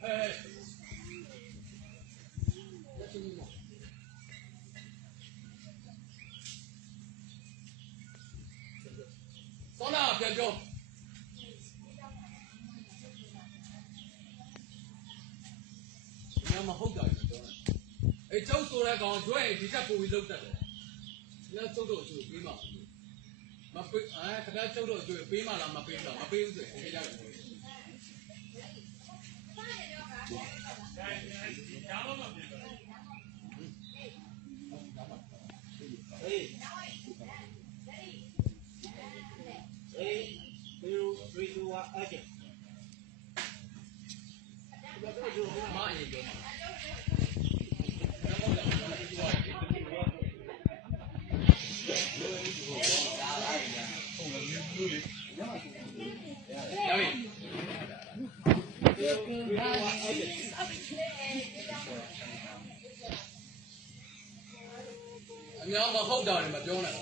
ဆောနာပြန်ပြောညမဟုတ်တာပြောတယ်အေးကျုပ်ဆိုတဲ့ကောင်ကျွဲဒီချက်ပိုပြီးလုံးတက်တယ်ညကျုပ်တို့အကျိုးပေးမှာမပေးခဏကျုပ်တို့အကျိုးပေးမှာလားမပေးတော့မပေးဘူးဆိုရင်ခေကြတယ်အများမဟုတ်တာတွေမပြောနဲ့